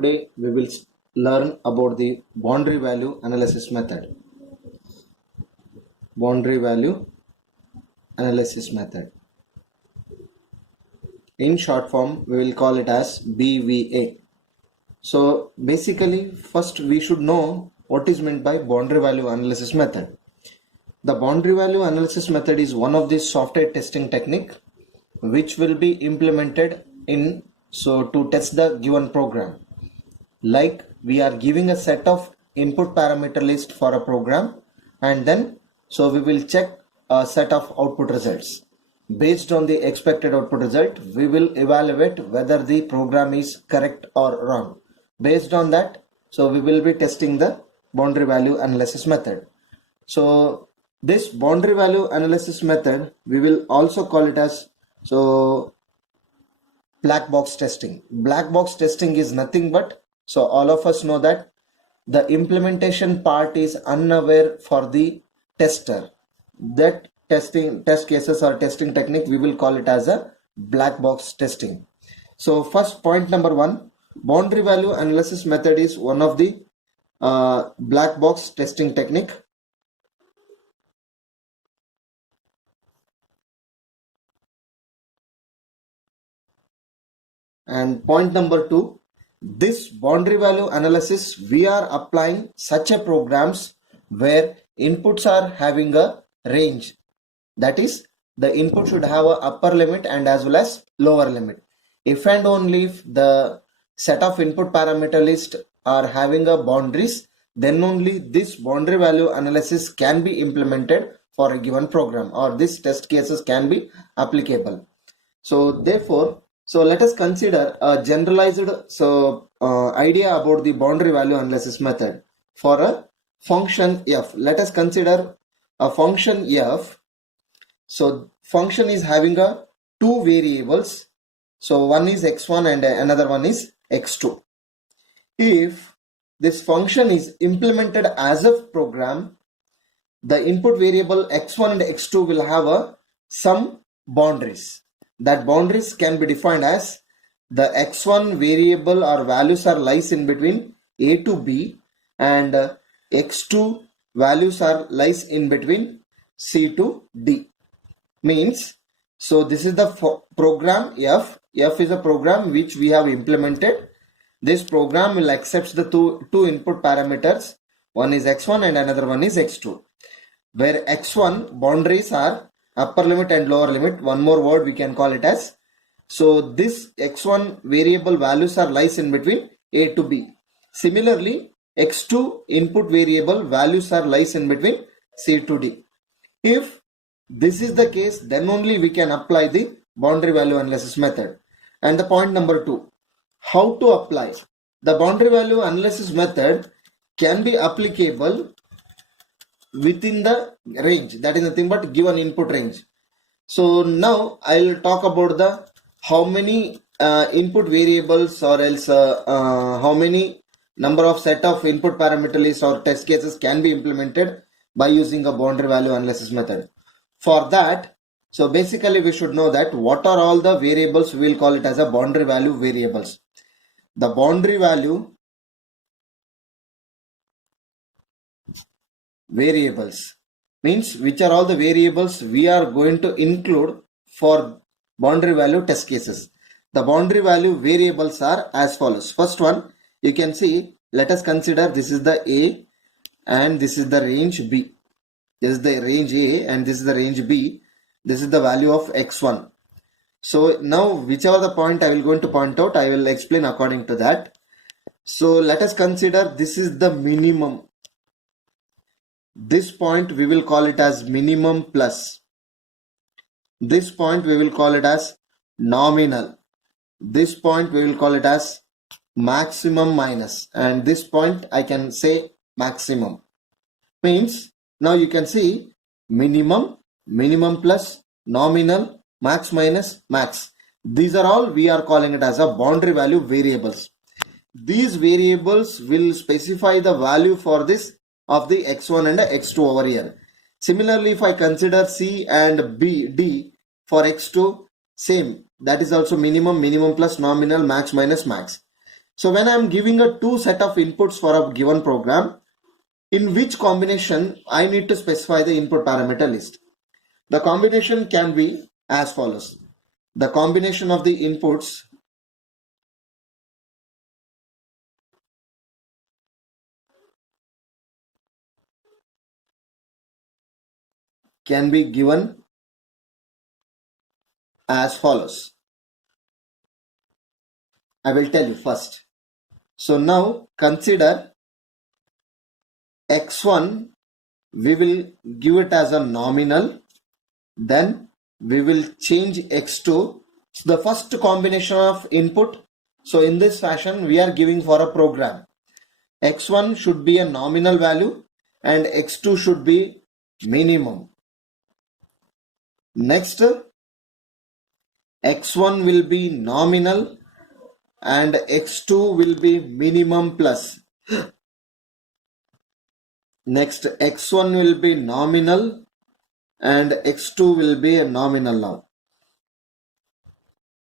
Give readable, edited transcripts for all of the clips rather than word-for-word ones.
Today we will learn about the boundary value analysis method. Boundary value analysis method. In short form, we will call it as BVA. So basically, first we should know what is meant by boundary value analysis method. The boundary value analysis method is one of the software testing technique which will be implemented to test the given program. Like we are giving a set of input parameter list for a program, and then we will check a set of output results. Based on the expected output result, we will evaluate whether the program is correct or wrong. Based on that, we will be testing the boundary value analysis method. So this boundary value analysis method, we will also call it as black box testing. Black box testing is nothing but, all of us know that the implementation part is unaware for the tester. That test cases or testing technique, we will call it as a black box testing. So first, point number one, boundary value analysis method is one of the black box testing technique. And point number two, this boundary value analysis, we are applying such a programs where inputs are having a range. That is, the input should have a upper limit and as well as lower limit. If and only if the set of input parameter list are having a boundaries, then only this boundary value analysis can be implemented for a given program, or this test cases can be applicable. So therefore, let us consider a generalized idea about the boundary value analysis method for a function f. Let us consider a function f. So function is having a two variables. So one is x1 and another one is x2. If this function is implemented as a program, the input variable x1 and x2 will have some boundaries. That boundaries can be defined as the x1 variable or values are lies in between a to b, and x2 values are lies in between c to d. Means, this is the program f. F is a program which we have implemented. This program will accept the two input parameters. One is x1 and another one is x2. Where x1 boundaries are upper limit and lower limit. One more word we can call it as. So this x1 variable values are lies in between a to b. Similarly, x2 input variable values are lies in between c to d. If this is the case, then only we can apply the boundary value analysis method. And the point number two, how to apply the boundary value analysis method can be applicable within the range, that is nothing but given input range. So now I will talk about the how many input variables or else how many number of set of input parameter lists or test cases can be implemented by using a boundary value analysis method. For that, basically we should know that what are all the variables. We will call it as a boundary value variables. The boundary value variables means which are all the variables we are going to include for boundary value test cases. The boundary value variables are as follows. First one, you can see, let us consider this is the A and this is the range B. This is the range A and this is the range B. This is the value of x1. So now whichever the point I will going to point out, I will explain according to that. So let us consider this is the minimum. This point we will call it as minimum plus. This point we will call it as nominal. This point we will call it as maximum minus. And this point I can say maximum. Means now you can see minimum, minimum plus, nominal, max minus, max. These are all we are calling it as a boundary value variables. These variables will specify the value for this of the x1 and x2 over here. Similarly, if I consider C and D for x2, same. That is also minimum, minimum plus, nominal, max minus, max. So when I am giving a two set of inputs for a given program, in which combination I need to specify the input parameter list. The combination can be as follows. The combination of the inputs can be given as follows. I will tell you first. So now consider x1, we will give it as a nominal, then we will change x2, the first combination of input. So in this fashion we are giving for a program. X1 should be a nominal value and x2 should be minimum. Next, x1 will be nominal and x2 will be minimum plus. Next, x1 will be nominal and x2 will be a nominal now.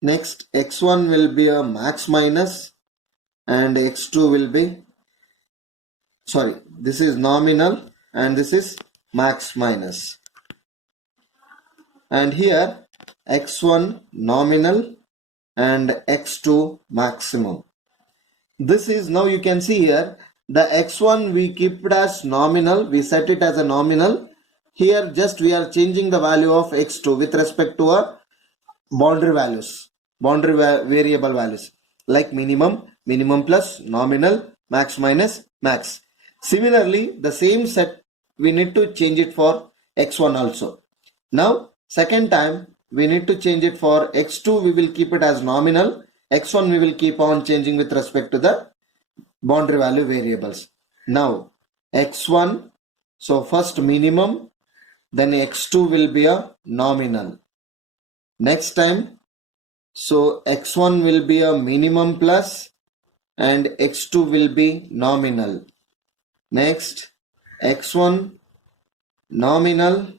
Next, x1 will be a max minus and x2 will be, sorry, this is nominal and this is max minus. And here x1 nominal and x2 maximum. This is, now you can see here, the x1 we keep it as nominal, we set it as a nominal. Here just we are changing the value of x2 with respect to our boundary values, boundary variable values like minimum, minimum plus, nominal, max minus, max. Similarly, the same set we need to change it for x1 also. Now second time we need to change it for x2, we will keep it as nominal, x1 we will keep on changing with respect to the boundary value variables. Now x1, so first minimum, then x2 will be a nominal. Next time, so x1 will be a minimum plus and x2 will be nominal. Next, x1 nominal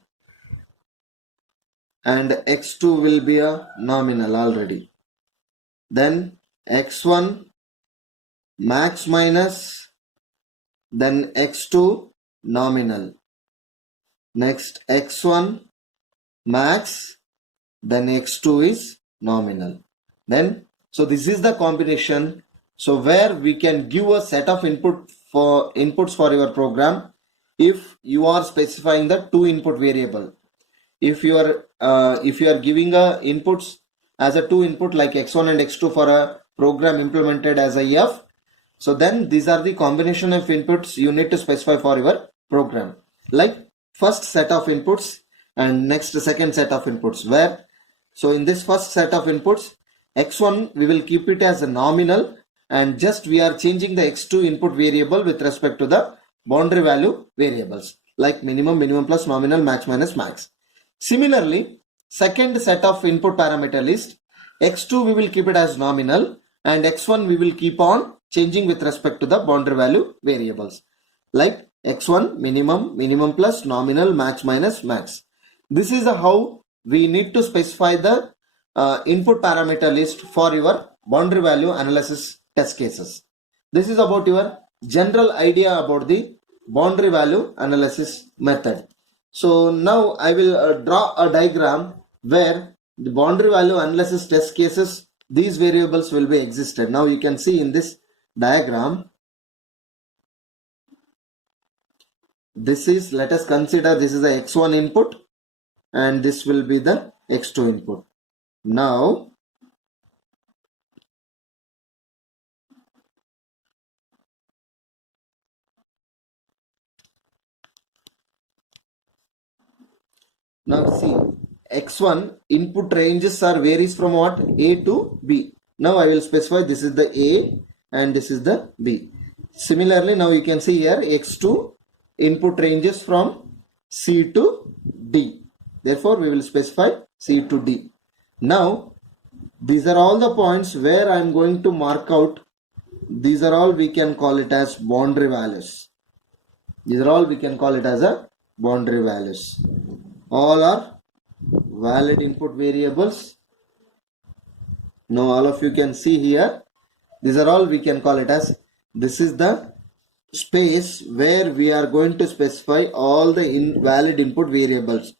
and x2 will be a nominal already. Then x1 max minus, then x2 nominal. Next, x1 max, then x2 is nominal. Then, so this is the combination. So where we can give a set of inputs for your program if you are specifying the two input variable. If you are giving a inputs as a two input like x1 and x2 for a program implemented as a f, so then these are the combination of inputs you need to specify for your program, like first set of inputs and next second set of inputs. Where, so in this first set of inputs, x1 we will keep it as a nominal and just we are changing the x2 input variable with respect to the boundary value variables like minimum, minimum plus, nominal, max minus, max. Similarly, second set of input parameter list, x2 we will keep it as nominal and x1 we will keep on changing with respect to the boundary value variables like x1 minimum, minimum plus, nominal, max minus, max. This is how we need to specify the input parameter list for your boundary value analysis test cases. This is about your general idea about the boundary value analysis method. So now I will draw a diagram where the boundary value analysis test cases, these variables will be existed. Now you can see in this diagram, this is, let us consider this is the x1 input and this will be the x2 input. Now see, x1 input ranges are varies from what? A to B. Now I will specify this is the A and this is the B. Similarly, now you can see here x2 input ranges from C to D. Therefore, we will specify C to D. Now, these are all the points where I am going to mark out. These are all we can call it as boundary values. These are all we can call it as a boundary values. All are valid input variables. Now all of you can see here These are all we can call it as, this is the space where we are going to specify all the invalid input variables.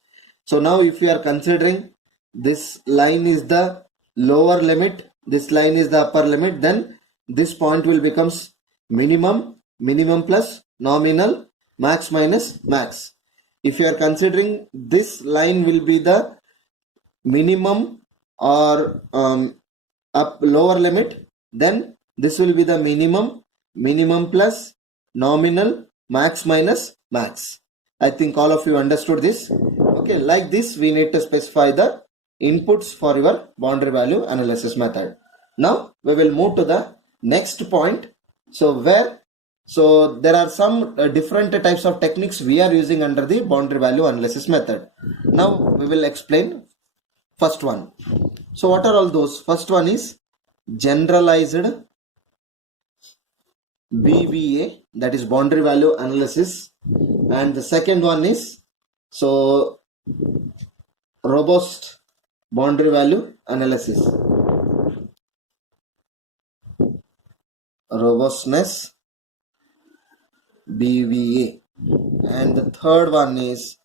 So now if you are considering this line is the lower limit, this line is the upper limit, then this point will becomes minimum, minimum plus nominal, max minus max. If you are considering this line will be the minimum or up lower limit, then this will be the minimum, minimum plus nominal, max minus max. I think all of you understood this. Okay, like this we need to specify the inputs for your boundary value analysis method. Now we will move to the next point. So there are some different types of techniques we are using under the boundary value analysis method. Now we will explain first one. So what are all those? First one is generalized BVA, that is boundary value analysis, and the second one is robust boundary value analysis, robustness BVA, and the third one is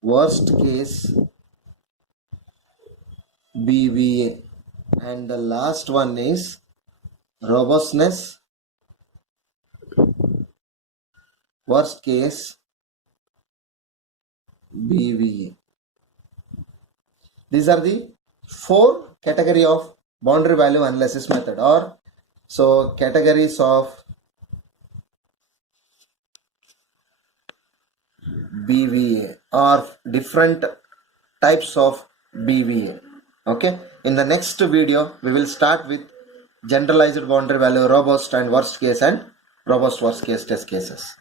worst case BVA, and the last one is robustness worst case BVA. These are the 4 category of boundary value analysis method, or categories of BVA, or different types of BVA. Okay, in the next video we will start with generalized boundary value, robust and worst case, and robust worst case test cases.